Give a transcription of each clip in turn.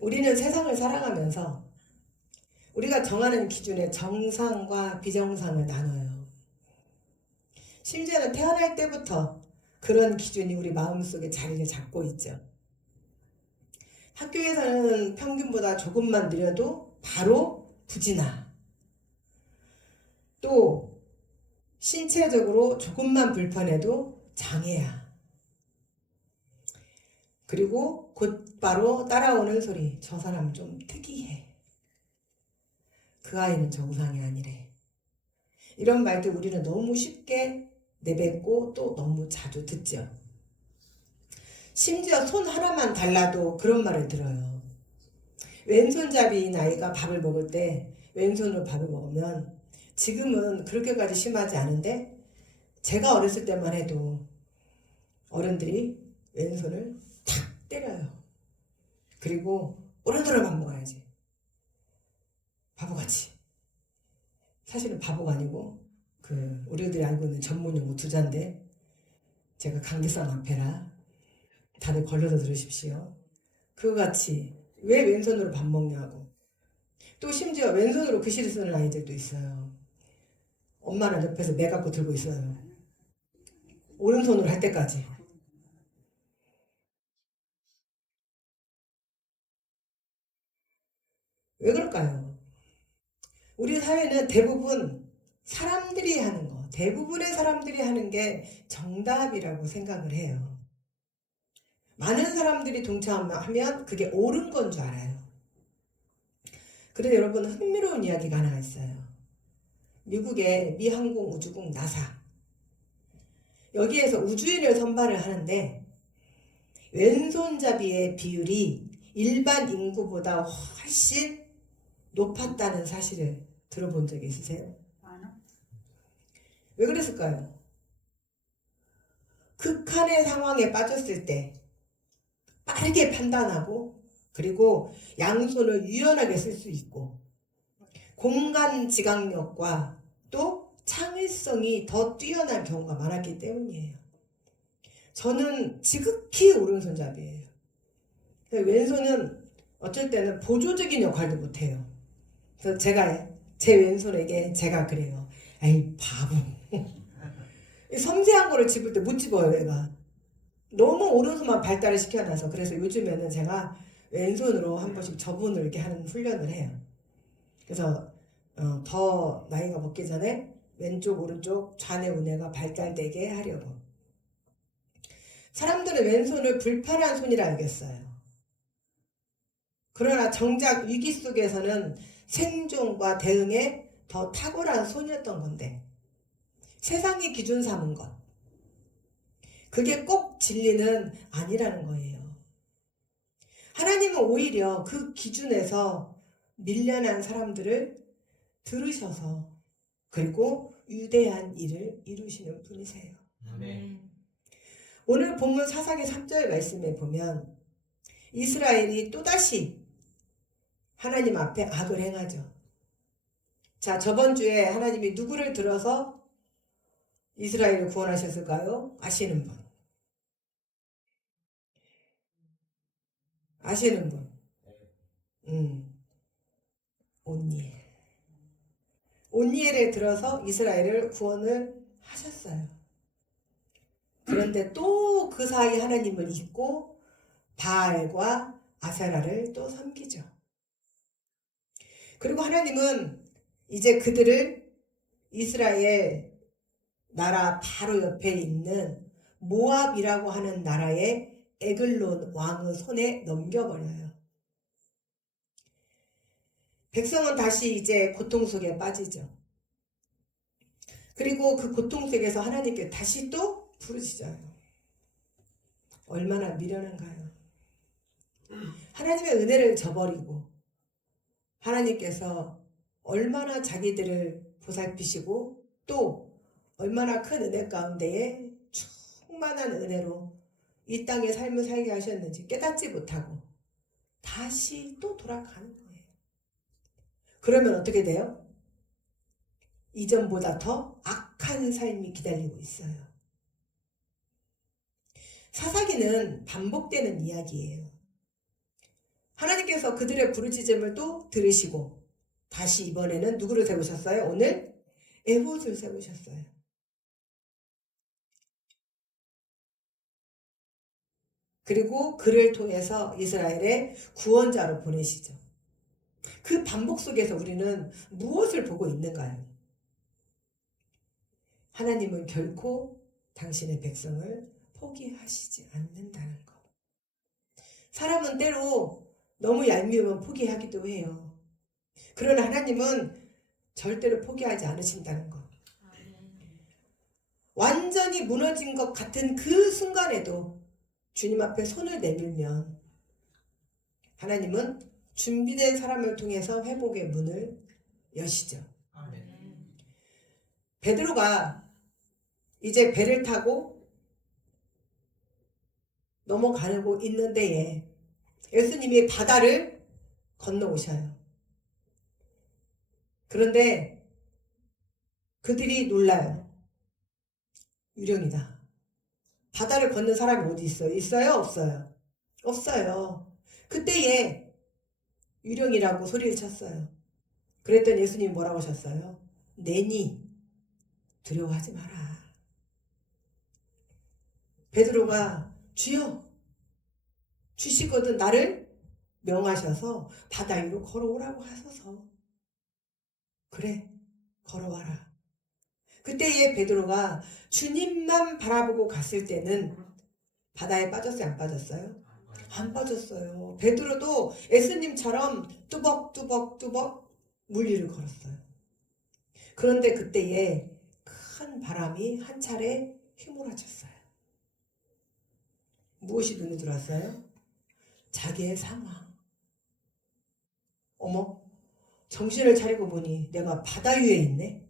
우리는 세상을 살아가면서 우리가 정하는 기준에 정상과 비정상을 나눠요. 심지어는 태어날 때부터 그런 기준이 우리 마음속에 자리를 잡고 있죠. 학교에서는 평균보다 조금만 느려도 바로 부진아. 또 신체적으로 조금만 불편해도 장애야. 그리고 곧바로 따라오는 소리. 저 사람 좀 특이해. 그 아이는 정상이 아니래. 이런 말들 우리는 너무 쉽게 내뱉고 또 너무 자주 듣죠. 심지어 손 하나만 달라도 그런 말을 들어요. 왼손잡이인 아이가 밥을 먹을 때 왼손으로 밥을 먹으면 지금은 그렇게까지 심하지 않은데 제가 어렸을 때만 해도 어른들이 왼손을 탁 때려요. 그리고 오른손으로 밥 먹어야지. 바보같이. 사실은 바보가 아니고 우리들이 알고 있는 전문 용어 두자인데 제가 강대상 앞에라 다들 걸려서 들으십시오. 그거 같이 왜 왼손으로 밥 먹냐고. 또 심지어 왼손으로 글씨를 쓰는 아이들도 있어요. 엄마는 옆에서 매 갖고 들고 있어요. 오른손으로 할 때까지. 왜 그럴까요? 우리 사회는 대부분 사람들이 하는 거, 대부분의 사람들이 하는 게 정답이라고 생각을 해요. 많은 사람들이 동참하면 그게 옳은 건 줄 알아요. 그런데 여러분 흥미로운 이야기가 하나 있어요. 미국의 미 항공우주국 나사. 여기에서 우주인을 선발을 하는데 왼손잡이의 비율이 일반 인구보다 훨씬 높았다는 사실을 들어본 적이 있으세요? 왜 그랬을까요? 극한의 상황에 빠졌을 때 빠르게 판단하고 그리고 양손을 유연하게 쓸 수 있고 공간 지각력과 또 창의성이 더 뛰어난 경우가 많았기 때문이에요. 저는 지극히 오른손잡이에요. 왼손은 어쩔 때는 보조적인 역할도 못해요. 그래서 제가 제 왼손에게 제가 그래요. 에이 바보. 섬세한 거를 집을 때 못 집어요 얘가. 너무 오른손만 발달을 시켜놔서. 그래서 요즘에는 제가 왼손으로 한 번씩 저분을 이렇게 하는 훈련을 해요. 그래서 더 나이가 먹기 전에 왼쪽 오른쪽 좌뇌 우뇌가 발달되게 하려고. 사람들은 왼손을 불편한 손이라 알겠어요. 그러나 정작 위기 속에서는 생존과 대응에 더 탁월한 손이었던 건데 세상이 기준 삼은 것, 그게 꼭 진리는 아니라는 거예요. 하나님은 오히려 그 기준에서 밀려난 사람들을 들으셔서 그리고 위대한 일을 이루시는 분이세요. 오늘 본문 사사기 3절 말씀에 보면 이스라엘이 또다시 하나님 앞에 악을 행하죠. 자, 저번 주에 하나님이 누구를 들어서 이스라엘을 구원하셨을까요? 아시는 분? 아시는 분? 온니엘. 온니엘을 들어서 이스라엘을 구원을 하셨어요. 그런데 또 그 사이 하나님을 잊고 바알과 아세라를 또 섬기죠. 그리고 하나님은 이제 그들을 이스라엘 나라 바로 옆에 있는 모압이라고 하는 나라의 에글론 왕의 손에 넘겨버려요. 백성은 다시 이제 고통 속에 빠지죠. 그리고 그 고통 속에서 하나님께 다시 또 부르시잖아요. 얼마나 미련한가요? 하나님의 은혜를 저버리고 하나님께서 얼마나 자기들을 보살피시고 또 얼마나 큰 은혜 가운데에 충만한 은혜로 이 땅의 삶을 살게 하셨는지 깨닫지 못하고 다시 또 돌아가는 거예요. 그러면 어떻게 돼요? 이전보다 더 악한 삶이 기다리고 있어요. 사사기는 반복되는 이야기예요. 하나님께서 그들의 부르짖음을 또 들으시고 다시 이번에는 누구를 세우셨어요? 오늘 에봇을 세우셨어요. 그리고 그를 통해서 이스라엘의 구원자로 보내시죠. 그 반복 속에서 우리는 무엇을 보고 있는가요? 하나님은 결코 당신의 백성을 포기하시지 않는다는 것. 사람은 때로 너무 얄미우면 포기하기도 해요. 그러나 하나님은 절대로 포기하지 않으신다는 것. 완전히 무너진 것 같은 그 순간에도 주님 앞에 손을 내밀면 하나님은 준비된 사람을 통해서 회복의 문을 여시죠. 베드로가 이제 배를 타고 넘어가고 있는 데에 예수님이 바다를 건너오셔요. 그런데 그들이 놀라요. 유령이다. 바다를 걷는 사람이 어디 있어요? 있어요? 없어요? 없어요. 그때에 유령이라고 소리를 쳤어요. 그랬더니 예수님이 뭐라고 하셨어요? 내니 두려워하지 마라. 베드로가 주여 주시거든 나를 명하셔서 바다 위로 걸어오라고 하셔서 그래 걸어와라. 그때에 베드로가 주님만 바라보고 갔을 때는 바다에 빠졌어요? 안 빠졌어요? 안 빠졌어요. 베드로도 예수님처럼 뚜벅뚜벅뚜벅 물 위를 걸었어요. 그런데 그때에 큰 바람이 한 차례 휘몰아쳤어요. 무엇이 눈에 들어왔어요? 자기의 상황. 어머, 정신을 차리고 보니 내가 바다 위에 있네.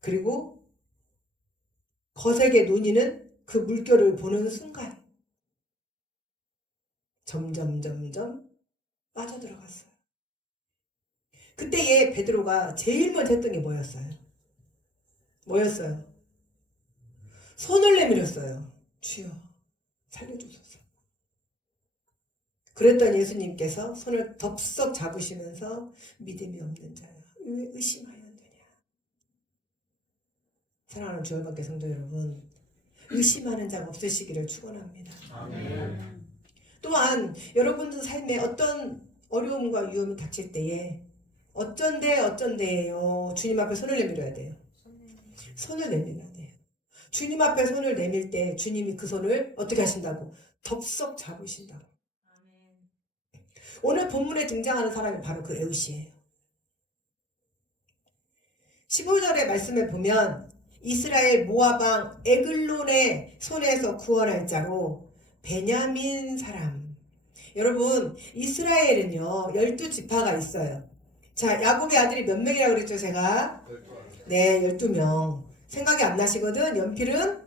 그리고 거세게 논이는 그 물결을 보는 순간 점점 빠져들어갔어요. 그때에 베드로가 제일 먼저 했던 게 뭐였어요? 손을 내밀었어요. 주여 살려주소서. 그랬더니 예수님께서 손을 덥석 잡으시면서 믿음이 없는 자야 왜 의심하였느냐. 사랑하는 주얼밖에 성도 여러분, 의심하는 자가 없으시기를 축원합니다. 아멘. 또한 여러분들 삶에 어떤 어려움과 위험이 닥칠 때에 어쩐데예요. 주님 앞에 손을 내밀어야 돼요. 손을 내밀어야 돼요. 주님 앞에 손을 내밀 때 주님이 그 손을 어떻게 하신다고? 덥석 잡으신다고. 오늘 본문에 등장하는 사람이 바로 그 에웃이에요. 15절의 말씀을 보면 이스라엘 모압왕 에글론의 손에서 구원할 자로 베냐민 사람. 여러분 이스라엘은요 12지파가 있어요. 자, 야곱의 아들이 몇 명이라고 그랬죠 제가? 네, 12명. 생각이 안 나시거든. 연필은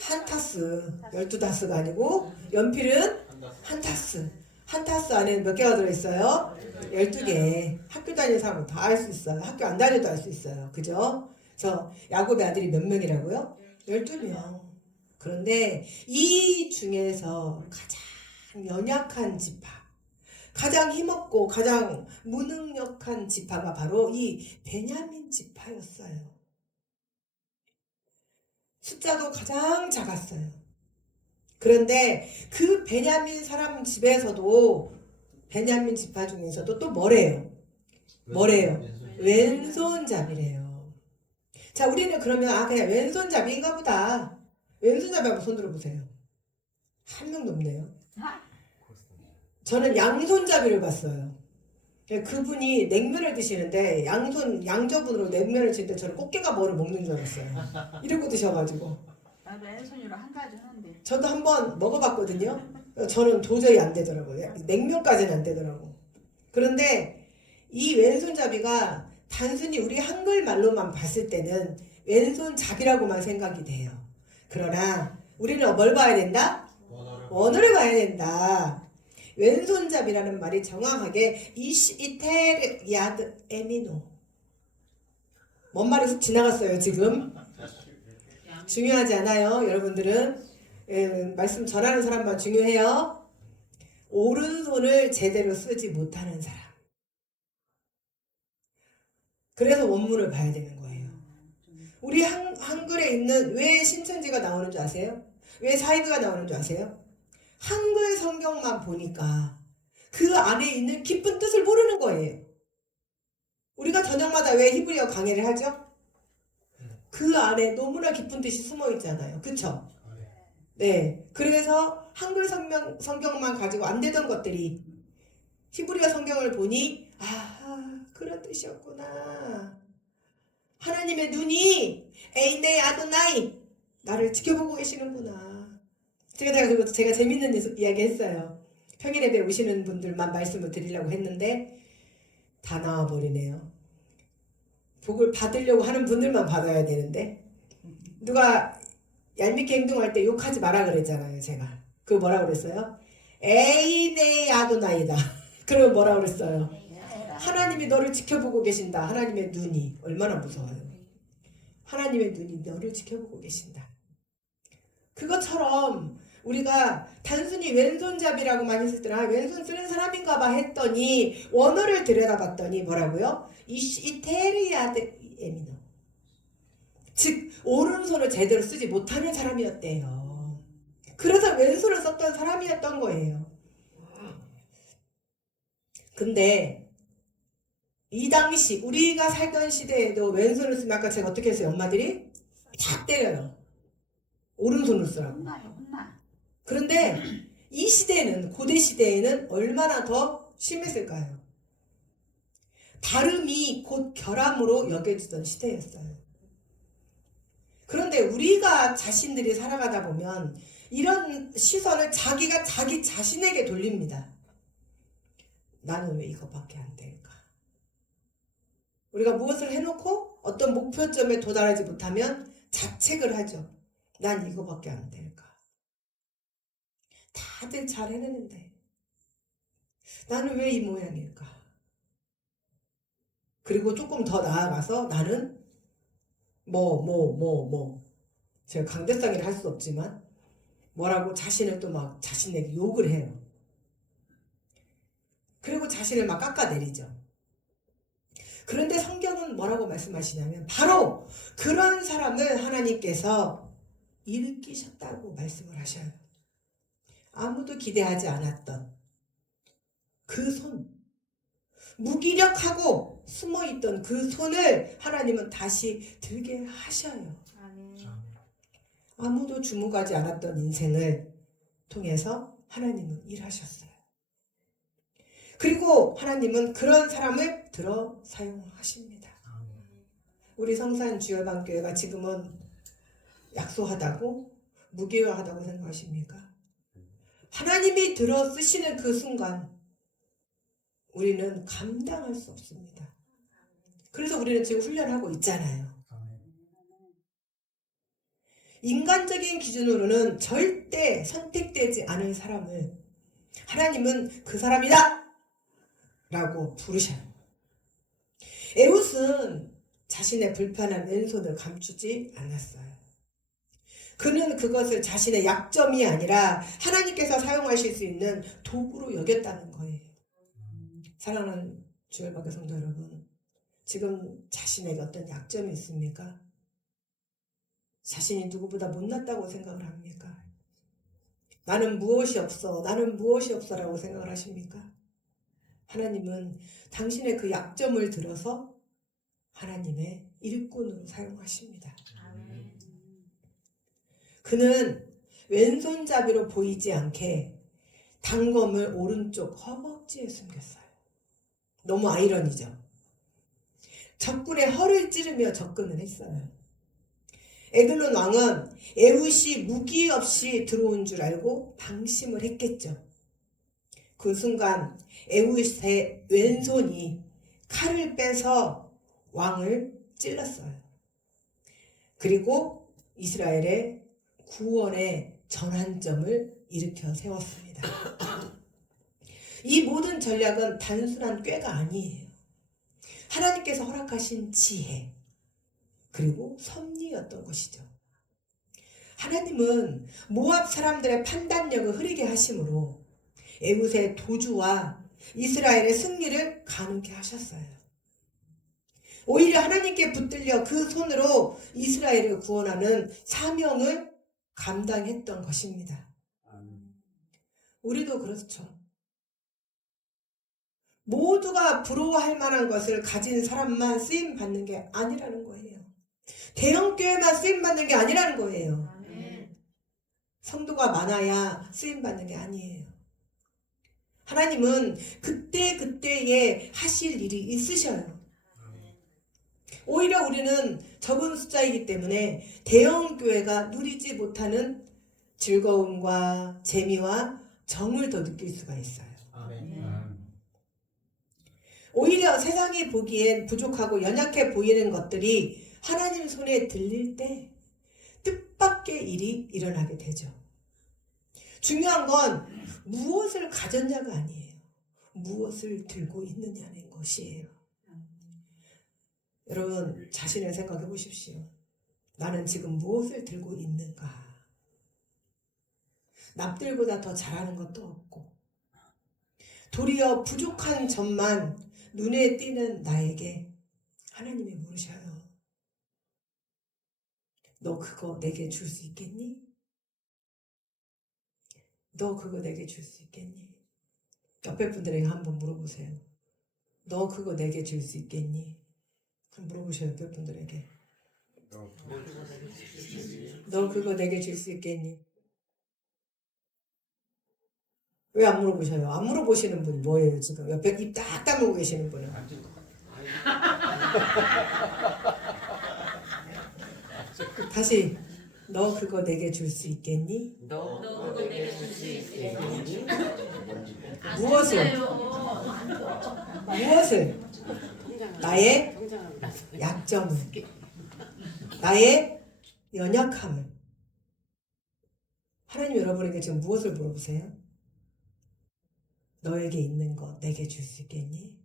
한 타스. 12다스가 아니고 연필은 한 타스. 한 타스 안에는 몇 개가 들어있어요? 12개. 학교 다니는 사람은 다 알 수 있어요. 학교 안 다녀도 알 수 있어요. 그죠? 저 야곱의 아들이 몇 명이라고요? 12명. 그런데 이 중에서 가장 연약한 지파, 가장 힘없고 가장 무능력한 지파가 바로 이 베냐민 지파였어요. 숫자도 가장 작았어요. 그런데 그 베냐민 사람 집에서도 베냐민 지파 중에서도 또 뭐래요? 왼손잡이래요. 자, 우리는 그러면 그냥 왼손잡이인가 보다. 왼손잡이 한번 손 들어보세요. 한 명도 없네요. 저는 양손잡이를 봤어요. 그분이 냉면을 드시는데 양저분으로 냉면을 드시는데 저는 꽃게가 뭐를 먹는 줄 알았어요. 이러고 드셔가지고. 나도 왼손으로 한 가지 하는데. 저도 한번 먹어봤거든요. 저는 도저히 안 되더라고요. 냉면까지는 안 되더라고. 그런데 이 왼손잡이가 단순히 우리 한글말로만 봤을 때는 왼손잡이라고만 생각이 돼요. 그러나 우리는 뭘 봐야 된다? 원어를 봐야 된다. 왼손잡이라는 말이 정확하게 이테르 야드 에미노. 뭔 말이 훅 지나갔어요 지금. 중요하지 않아요 여러분들은. 말씀 전하는 사람만 중요해요. 오른손을 제대로 쓰지 못하는 사람. 그래서 원문을 봐야 되는 거예요. 우리 한글에 있는 왜 신천지가 나오는 줄 아세요? 왜 사이비가 나오는 줄 아세요? 한글 성경만 보니까 그 안에 있는 깊은 뜻을 모르는 거예요. 우리가 저녁마다 왜 히브리어 강의를 하죠? 그 안에 너무나 깊은 뜻이 숨어 있잖아요. 그쵸? 네. 그래서 한글 성경만 가지고 안 되던 것들이 히브리어 성경을 보니 그런 뜻이었구나. 하나님의 눈이 에이네 아도나이 나를 지켜보고 계시는구나. 제가 재밌는 이야기 했어요. 평일 예배 오시는 분들만 말씀을 드리려고 했는데 다 나와버리네요. 복을 받으려고 하는 분들만 받아야 되는데 누가 얄밉게 행동할 때 욕하지 마라 그랬잖아요. 제가 그거 뭐라 그랬어요? 에이네 아도나이다. 그러면 뭐라 그랬어요? 하나님이 너를 지켜보고 계신다. 하나님의 눈이 얼마나 무서워요. 하나님의 눈이 너를 지켜보고 계신다. 그것처럼 우리가 단순히 왼손잡이라고만 했을 때는 왼손 쓰는 사람인가 봐 했더니 원어를 들여다봤더니 뭐라고요? 이테리아드 에미노, 즉 오른손을 제대로 쓰지 못하는 사람이었대요. 그래서 왼손을 썼던 사람이었던 거예요. 근데 이 당시 우리가 살던 시대에도 왼손을 쓰면 아까 제가 어떻게 했어요? 엄마들이 탁 때려요. 오른손을 쓰라고. 혼나. 그런데 이 시대는 고대 시대에는 얼마나 더 심했을까요? 다름이 곧 결함으로 여겨지던 시대였어요. 그런데 우리가 자신들이 살아가다 보면 이런 시선을 자기가 자기 자신에게 돌립니다. 나는 왜 이것밖에 안 될까? 우리가 무엇을 해놓고 어떤 목표점에 도달하지 못하면 자책을 하죠. 난 이거밖에 안 될까? 다들 잘 해내는데 나는 왜 이 모양일까? 그리고 조금 더 나아가서 나는 제가 강대상이라 할 수 없지만 뭐라고 자신을 또 막 자신에게 욕을 해요. 그리고 자신을 막 깎아내리죠. 그런데 성경은 뭐라고 말씀하시냐면 바로 그런 사람을 하나님께서 일으키셨다고 말씀을 하셔요. 아무도 기대하지 않았던 그 손, 무기력하고 숨어있던 그 손을 하나님은 다시 들게 하셔요. 아무도 주목하지 않았던 인생을 통해서 하나님은 일하셨어요. 그리고 하나님은 그런 사람을 들어 사용하십니다. 우리 성산 주열반교회가 지금은 약소하다고 무기력하다고 생각하십니까? 하나님이 들어 쓰시는 그 순간 우리는 감당할 수 없습니다. 그래서 우리는 지금 훈련하고 있잖아요. 인간적인 기준으로는 절대 선택되지 않은 사람을 하나님은 그 사람이다! 라고 부르셔요. 에훗은 자신의 불편한 왼손을 감추지 않았어요. 그는 그것을 자신의 약점이 아니라 하나님께서 사용하실 수 있는 도구로 여겼다는 거예요. 사랑하는 주열반교 성도 여러분, 지금 자신에게 어떤 약점이 있습니까? 자신이 누구보다 못났다고 생각을 합니까? 나는 무엇이 없어, 나는 무엇이 없어라고 생각을 하십니까? 하나님은 당신의 그 약점을 들어서 하나님의 일꾼으로 사용하십니다. 그는 왼손잡이로 보이지 않게 단검을 오른쪽 허벅지에 숨겼어요. 너무 아이러니죠. 적군의 허를 찌르며 접근을 했어요. 에글론 왕은 에훗이 무기 없이 들어온 줄 알고 방심을 했겠죠. 그 순간 에훗의 왼손이 칼을 빼서 왕을 찔렀어요. 그리고 이스라엘의 구원의 전환점을 일으켜 세웠습니다. 이 모든 전략은 단순한 꾀가 아니에요. 하나님께서 허락하신 지혜 그리고 섭리였던 것이죠. 하나님은 모압 사람들의 판단력을 흐리게 하심으로 에훗의 도주와 이스라엘의 승리를 가능케 하셨어요. 오히려 하나님께 붙들려 그 손으로 이스라엘을 구원하는 사명을 감당했던 것입니다. 우리도 그렇죠. 모두가 부러워할 만한 것을 가진 사람만 쓰임 받는 게 아니라는 거예요. 대형교회만 쓰임 받는 게 아니라는 거예요. 성도가 많아야 쓰임 받는 게 아니에요. 하나님은 그때그때에 하실 일이 있으셔요. 오히려 우리는 적은 숫자이기 때문에 대형교회가 누리지 못하는 즐거움과 재미와 정을 더 느낄 수가 있어요. 오히려 세상이 보기엔 부족하고 연약해 보이는 것들이 하나님 손에 들릴 때 뜻밖의 일이 일어나게 되죠. 중요한 건 무엇을 가졌냐가 아니에요. 무엇을 들고 있느냐는 것이에요. 여러분 자신을 생각해 보십시오. 나는 지금 무엇을 들고 있는가? 남들보다 더 잘하는 것도 없고 도리어 부족한 점만 눈에 띄는 나에게 하나님이 물으셔요. 너 그거 내게 줄 수 있겠니? 너 그거 내게 줄 수 있겠니? 옆에 분들에게 한번 물어보세요. 너 그거 내게 줄 수 있겠니? 한번 물어보셔요. 옆에 분들에게. 너 그거 내게 줄 수 있겠니? 왜 안 물어보셔요? 안 물어보시는 분이 뭐예요 지금? 옆에 입 딱 다물고 계시는 분은. 다시 너 그거 내게 줄 수 있겠니? 너 그거 내게 줄 수 있겠니? 무엇을? 무엇을? 나의 약점을, 나의 연약함을. 하나님 여러분에게 지금 무엇을 물어보세요? 너에게 있는 것 내게 줄 수 있겠니?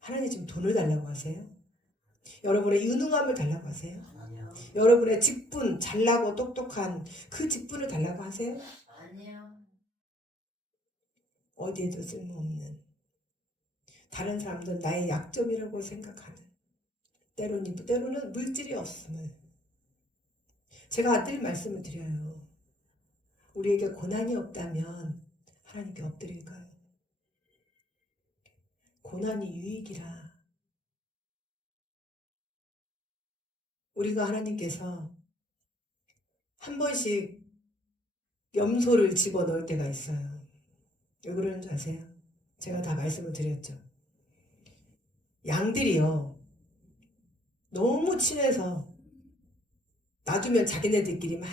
하나님 지금 돈을 달라고 하세요? 여러분의 유능함을 달라고 하세요? 여러분의 직분, 잘나고 똑똑한 그 직분을 달라고 하세요? 아니요. 어디에도 쓸모없는, 다른 사람들은 나의 약점이라고 생각하는, 때로는 물질이 없음을. 제가 늘 말씀을 드려요. 우리에게 고난이 없다면 하나님께 엎드릴까요? 고난이 유익이라. 우리가 하나님께서 한 번씩 염소를 집어넣을 때가 있어요. 왜 그러는 줄 아세요? 제가 다 말씀을 드렸죠. 양들이요, 너무 친해서 놔두면 자기네들끼리 막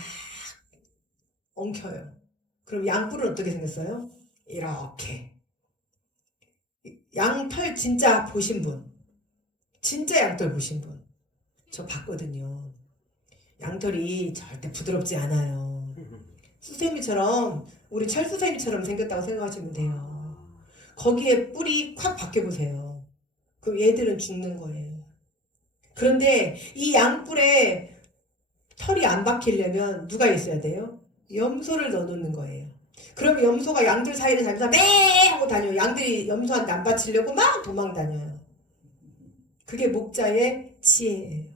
엉켜요. 그럼 양뿔은 어떻게 생겼어요? 이렇게. 양털 진짜 보신 분, 진짜 양털 보신 분, 저 봤거든요. 양털이 절대 부드럽지 않아요. 수세미처럼, 우리 철수세미처럼 생겼다고 생각하시면 돼요. 거기에 뿔이 콱 박혀보세요. 그럼 얘들은 죽는 거예요. 그런데 이 양뿔에 털이 안 박히려면 누가 있어야 돼요? 염소를 넣어놓는 거예요. 그러면 염소가 양들 사이를 다니면서 매 하고 다녀요. 양들이 염소한테 안 받치려고 막 도망 다녀요. 그게 목자의 지혜예요.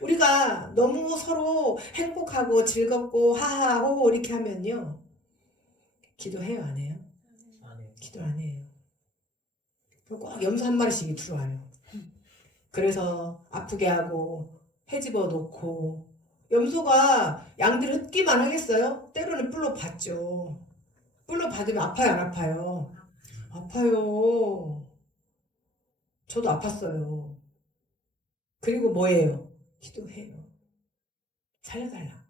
우리가 너무 서로 행복하고 즐겁고 하하호 이렇게 하면요, 기도해요 안 해요? 기도 안 해요. 꼭 염소 한 마리씩 들어와요. 그래서 아프게 하고 헤집어 놓고. 염소가 양들을 흩기만 하겠어요? 때로는 뿔로 받죠. 뿔로 받으면 아파요 안 아파요? 아파요. 저도 아팠어요. 그리고 뭐예요? 기도해요. 살려달라.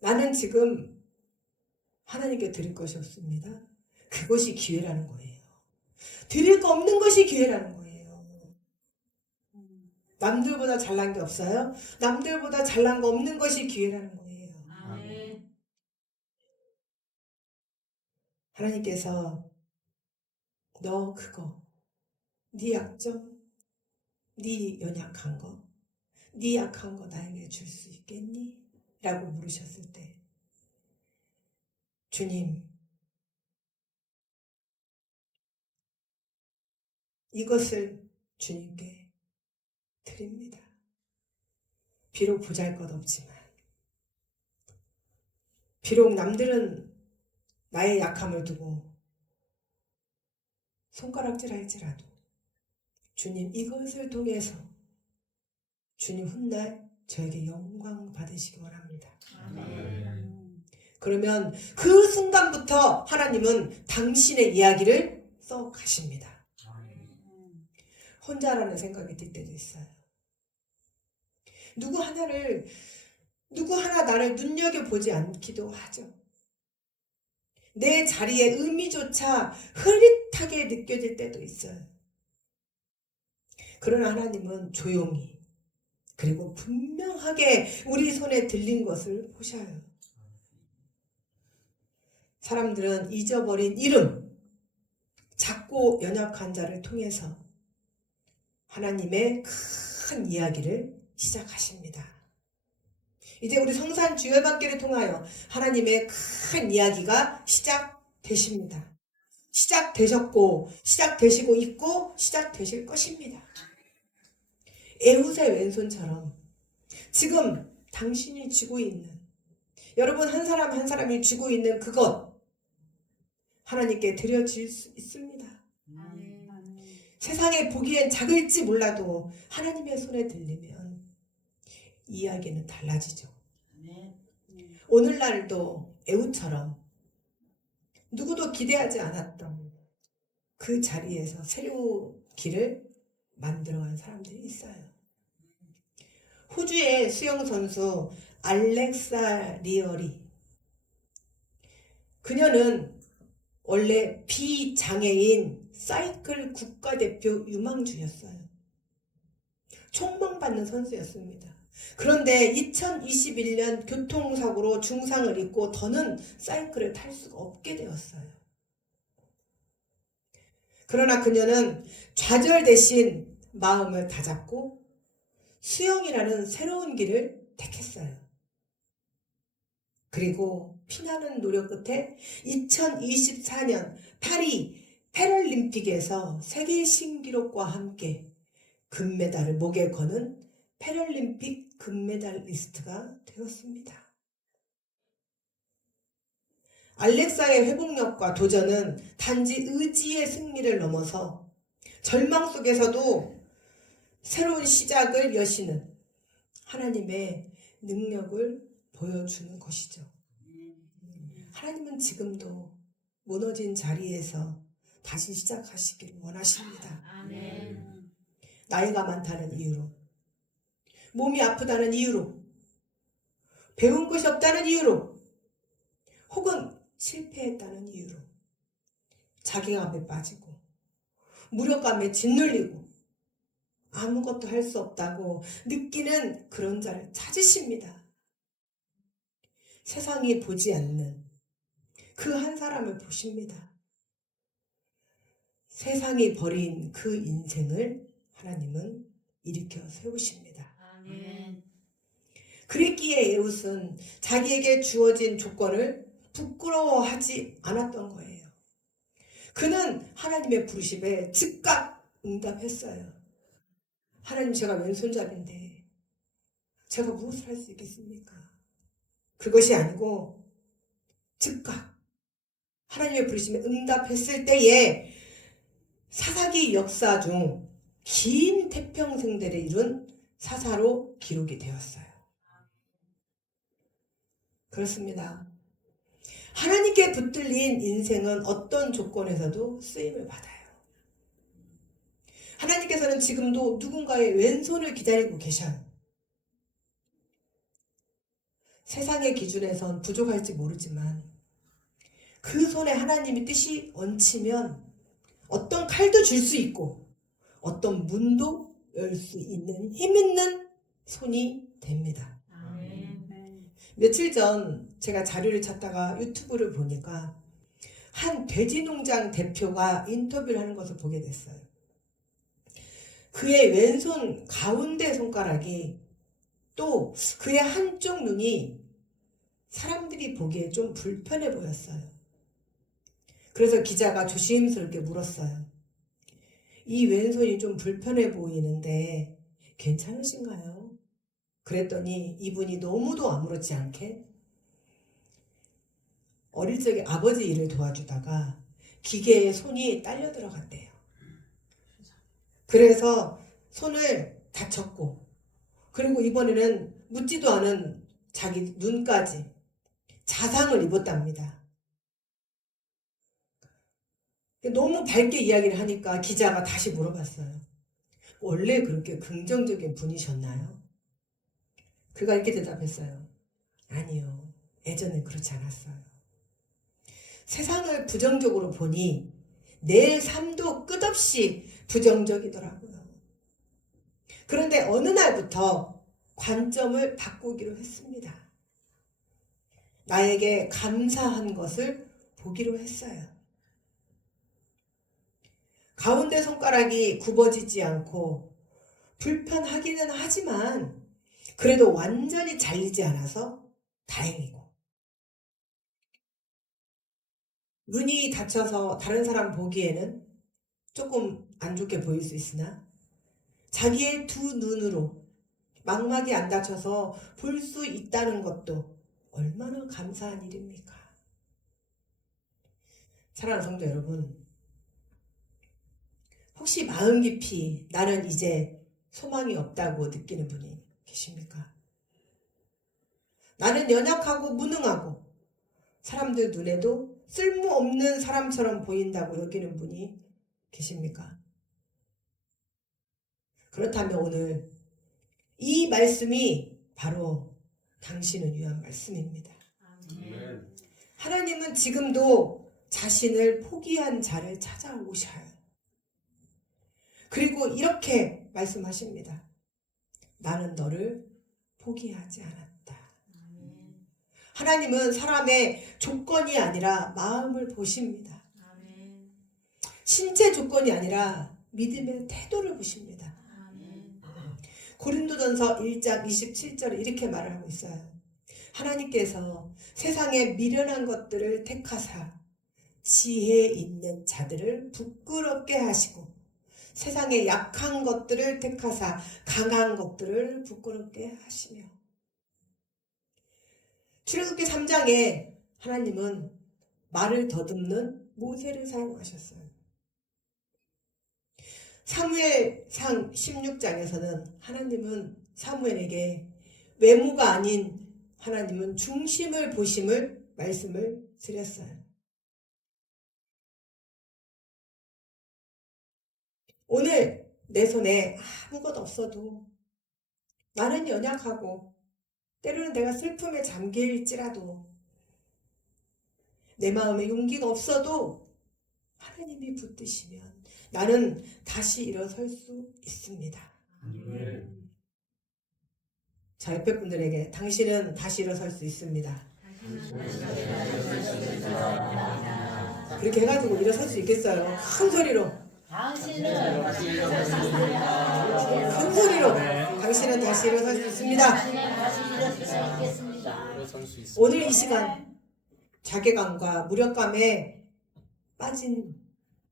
나는 지금 하나님께 드릴 것이 없습니다. 그것이 기회라는 거예요. 드릴 거 없는 것이 기회라는 거예요. 남들보다 잘난 게 없어요? 남들보다 잘난 거 없는 것이 기회라는 거예요. 아멘. 하나님께서 너 그거, 네 약점, 네 연약한 거, 네 약한 거 나에게 줄 수 있겠니? 라고 물으셨을 때 주님, 이것을 주님께 드립니다. 비록 보잘것없지만, 비록 남들은 나의 약함을 두고 손가락질할지라도 주님, 이것을 통해서 주님 훗날 저에게 영광 받으시기 원합니다. 아멘. 그러면 그 순간부터 하나님은 당신의 이야기를 써 가십니다. 혼자라는 생각이 들 때도 있어요. 누구 하나 나를 눈여겨보지 않기도 하죠. 내 자리의 의미조차 흐릿하게 느껴질 때도 있어요. 그러나 하나님은 조용히 그리고 분명하게 우리 손에 들린 것을 보셔요. 사람들은 잊어버린 이름, 작고 연약한 자를 통해서 하나님의 큰 이야기를 시작하십니다. 이제 우리 성산 주일반기를 통하여 하나님의 큰 이야기가 시작되십니다. 시작되셨고 시작되시고 있고 시작되실 것입니다. 에훗의 왼손처럼 지금 당신이 쥐고 있는, 여러분 한 사람 한 사람이 쥐고 있는 그것 하나님께 드려질 수 있습니다. 아멘. 세상에 보기엔 작을지 몰라도 하나님의 손에 들리면 이야기는 달라지죠. 오늘날도 에훗처럼 누구도 기대하지 않았던 그 자리에서 새로운 길을 만들어간 사람들이 있어요. 호주의 수영선수 알렉사 리얼이, 그녀는 원래 비장애인 사이클 국가대표 유망주였어요. 촉망받는 선수였습니다. 그런데 2021년 교통사고로 중상을 입고 더는 사이클을 탈 수가 없게 되었어요. 그러나 그녀는 좌절 대신 마음을 다잡고 수영이라는 새로운 길을 택했어요. 그리고 피나는 노력 끝에 2024년 파리 패럴림픽에서 세계 신기록과 함께 금메달을 목에 거는 패럴림픽 금메달리스트가 되었습니다. 알렉사의 회복력과 도전은 단지 의지의 승리를 넘어서 절망 속에서도 새로운 시작을 여시는 하나님의 능력을 보여주는 것이죠. 하나님은 지금도 무너진 자리에서 다시 시작하시길 원하십니다. 아멘. 나이가 많다는 이유로, 몸이 아프다는 이유로, 배운 것이 없다는 이유로, 혹은 실패했다는 이유로 자괴감에 빠지고 무력감에 짓눌리고 아무것도 할 수 없다고 느끼는 그런 자를 찾으십니다. 세상이 보지 않는 그 한 사람을 보십니다. 세상이 버린 그 인생을 하나님은 일으켜 세우십니다. 아멘. 그랬기에 에훗은 자기에게 주어진 조건을 부끄러워하지 않았던 거예요. 그는 하나님의 부르심에 즉각 응답했어요. 하나님, 제가 왼손잡인데 제가 무엇을 할 수 있겠습니까? 그것이 아니고 즉각 하나님의 부르심에 응답했을 때에 사사기 역사 중 긴 태평성대를 이룬 사사로 기록이 되었어요. 그렇습니다. 하나님께 붙들린 인생은 어떤 조건에서도 쓰임을 받아요. 하나님께서는 지금도 누군가의 왼손을 기다리고 계셔요. 세상의 기준에선 부족할지 모르지만 그 손에 하나님의 뜻이 얹히면 어떤 칼도 줄 수 있고 어떤 문도 열 수 있는 힘 있는 손이 됩니다. 아멘. 며칠 전 제가 자료를 찾다가 유튜브를 보니까 한 돼지 농장 대표가 인터뷰를 하는 것을 보게 됐어요. 그의 왼손 가운데 손가락이 또 그의 한쪽 눈이 사람들이 보기에 좀 불편해 보였어요. 그래서 기자가 조심스럽게 물었어요. 이 왼손이 좀 불편해 보이는데 괜찮으신가요? 그랬더니 이분이 너무도 아무렇지 않게 어릴 적에 아버지 일을 도와주다가 기계에 손이 딸려 들어갔대요. 그래서 손을 다쳤고, 그리고 이번에는 묻지도 않은 자기 눈까지 자상을 입었답니다. 너무 밝게 이야기를 하니까 기자가 다시 물어봤어요. 원래 그렇게 긍정적인 분이셨나요? 그가 이렇게 대답했어요. 아니요. 예전엔 그렇지 않았어요. 세상을 부정적으로 보니 내 삶도 끝없이 부정적이더라고요. 그런데 어느 날부터 관점을 바꾸기로 했습니다. 나에게 감사한 것을 보기로 했어요. 가운데 손가락이 굽어지지 않고 불편하기는 하지만 그래도 완전히 잘리지 않아서 다행이고, 눈이 다쳐서 다른 사람 보기에는 조금 안 좋게 보일 수 있으나 자기의 두 눈으로 망막이 안 다쳐서 볼 수 있다는 것도 얼마나 감사한 일입니까? 사랑하는 성도 여러분, 혹시 마음 깊이 나는 이제 소망이 없다고 느끼는 분이 계십니까? 나는 연약하고 무능하고 사람들 눈에도 쓸모없는 사람처럼 보인다고 여기는 분이 계십니까? 그렇다면 오늘 이 말씀이 바로 당신을 위한 말씀입니다. 아멘. 하나님은 지금도 자신을 포기한 자를 찾아오셔요. 그리고 이렇게 말씀하십니다. 나는 너를 포기하지 않았다. 아멘. 하나님은 사람의 조건이 아니라 마음을 보십니다. 아멘. 신체 조건이 아니라 믿음의 태도를 보십니다. 아멘. 고린도전서 1장 27절에 이렇게 말을 하고 있어요. 하나님께서 세상에 미련한 것들을 택하사 지혜 있는 자들을 부끄럽게 하시고 세상에 약한 것들을 택하사 강한 것들을 부끄럽게 하시며. 출애굽기 3장에 하나님은 말을 더듬는 모세를 사용하셨어요. 사무엘상 16장에서는 하나님은 사무엘에게 외모가 아닌 하나님은 중심을 보심을 말씀을 드렸어요. 오늘 내 손에 아무것도 없어도 나는 연약하고 때로는 내가 슬픔에 잠길지라도 내 마음에 용기가 없어도 하나님이 붙드시면 나는 다시 일어설 수 있습니다. 아멘. 자, 옆에 분들에게 당신은 다시 일어설 수 있습니다. 그렇게 해가지고 일어설 수 있겠어요? 큰 소리로. 당신은 큰 소리로. 당신은 다시 일어설 수 있습니다. 다시 일어설 수 있겠습니다. 오늘 이 시간 자괴감과 무력감에 빠진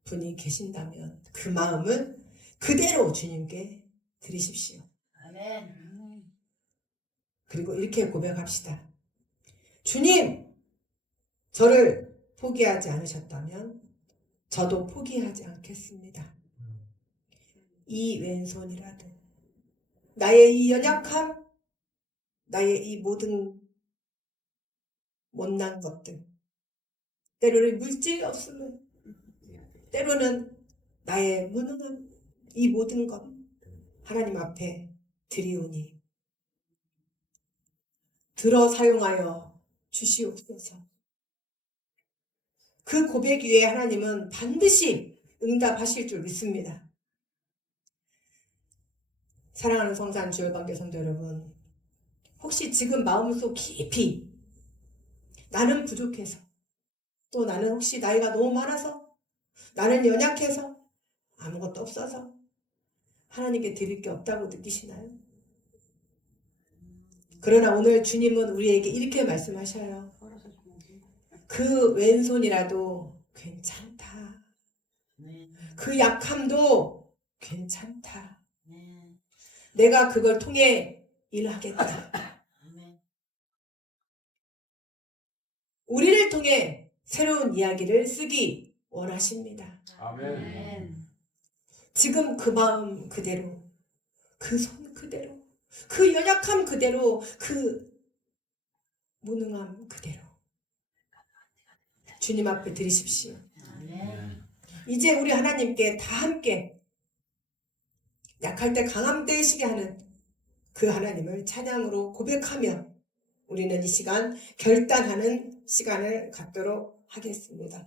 분이 계신다면 그 마음을 그대로 주님께 드리십시오. 아멘. 그리고 이렇게 고백합시다. 주님, 저를 포기하지 않으셨다면 저도 포기하지 않겠습니다. 이 왼손이라도 나의 이 연약함, 나의 이 모든 못난 것들, 때로는 물질이 없으면, 때로는 나의 무능함, 이 모든 것 하나님 앞에 드리오니 들어 사용하여 주시옵소서. 그 고백 위에 하나님은 반드시 응답하실 줄 믿습니다. 사랑하는 성산 주일관계 성도 여러분, 혹시 지금 마음속 깊이 나는 부족해서, 또 나는 혹시 나이가 너무 많아서, 나는 연약해서, 아무것도 없어서 하나님께 드릴 게 없다고 느끼시나요? 그러나 오늘 주님은 우리에게 이렇게 말씀하셔요. 걸어서 주면 된다. 그 왼손이라도 괜찮다. 네. 그 약함도 괜찮다. 네. 내가 그걸 통해 일하겠다. 아멘. 우리를 통해 새로운 이야기를 쓰기 원하십니다. 아멘. 지금 그 마음 그대로, 그 손 그대로, 그 연약함 그대로, 그 무능함 그대로 주님 앞에 드리십시오. 아멘. 이제 우리 하나님께 다 함께 약할 때 강함 되시게 하는 그 하나님을 찬양으로 고백하며 우리는 이 시간 결단하는 시간을 갖도록 하겠습니다.